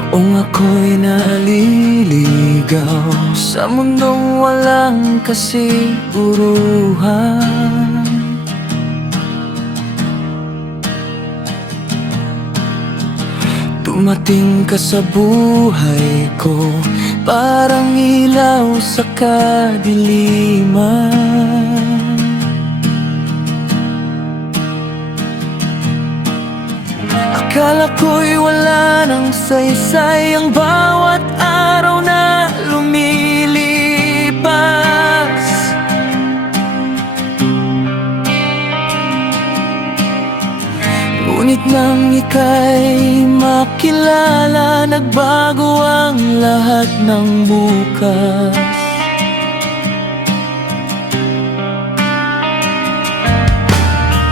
Noong ako'y naliligaw sa mundong walang kasiguruhan, dumating ka sa buhay ko, parang ilaw sa kadiliman. Akala ko'y wala nang saysay ang bawat araw na lumilipas. Ngunit nang ika'y makilala, nagbago ang lahat ng bukas.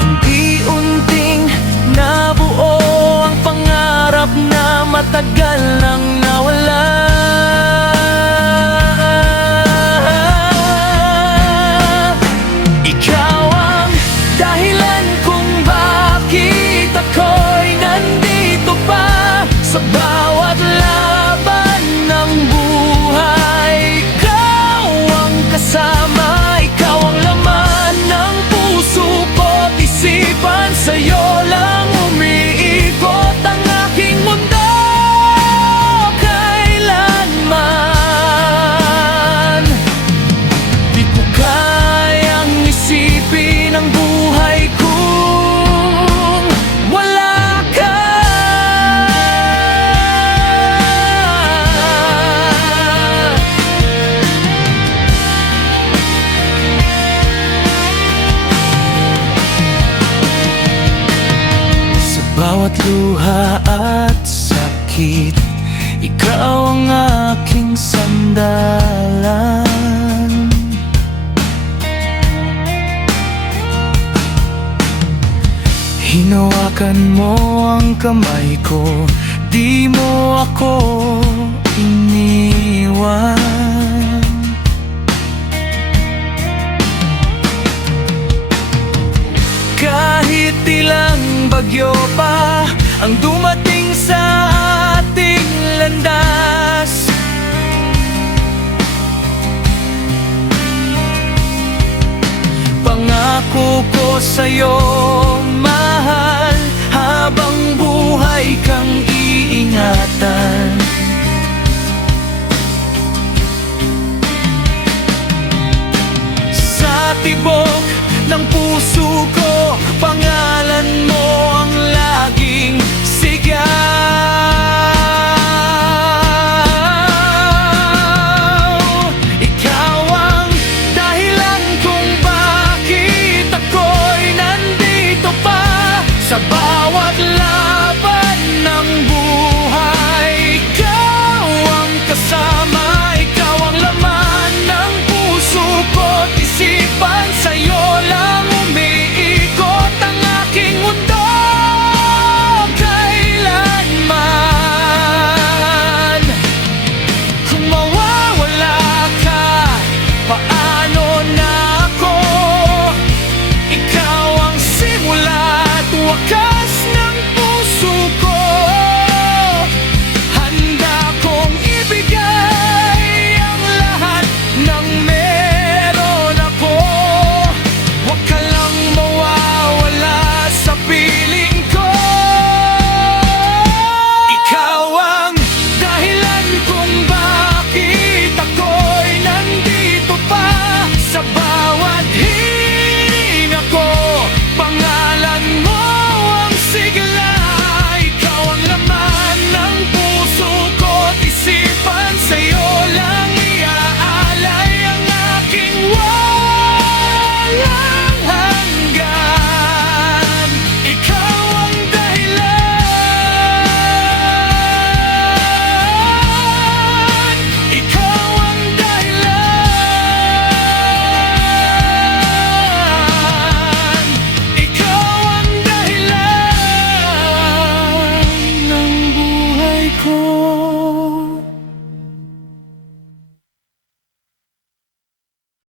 Unti-unting nabuo ang pangarap na matagal nang nawala. Ikaw ang dahilan kung bakit ako'y nandito pa. Sa bawat laban ng buhay, ikaw ang kasama, ikaw ang laman ng puso ko't isipan. Sa'yo lang umiikot ang aking mundo kailanman. Di ko kayang isipin ang buhay kung wala ka. Sa bawat luha at sakit, ikaw ang aking sandalan. Hinawakan mo ang kamay ko, di mo ako iniwan. Kahit ilang bagyo pa ang dumating sa ating landas, pangako ko sa'yo, mahal, habang buhay kang iingatan. Sa tibok ng puso ko, pangalan mo ang laging sigaw. Ikaw ang dahilan kung bakit ako'y nandito pa. Sa bawat laban ng buhay, ikaw ang kasama, ikaw ang laman ng puso ko't isipan. Sa'yo lang umiikot ang aking mundo kailanman. Kung mawawala ka, paano na ako? Ikaw ang simula at wakas ng puso ko. Handa kong ibigay ang lahat ng meron ako. Huwag ka lang mawawala sa piling ko. Ikaw ang dahilan kung bakit ako'y nandito pa. Sa bawat hininga ko, pangalan mo ang sigla. Ikaw ang laman ng puso ko't isipan. Sa'yo lang iaalay ang aking walang hanggan. Ikaw ang dahilan, ikaw ang dahilan, ikaw ang dahilan ng buhay ko.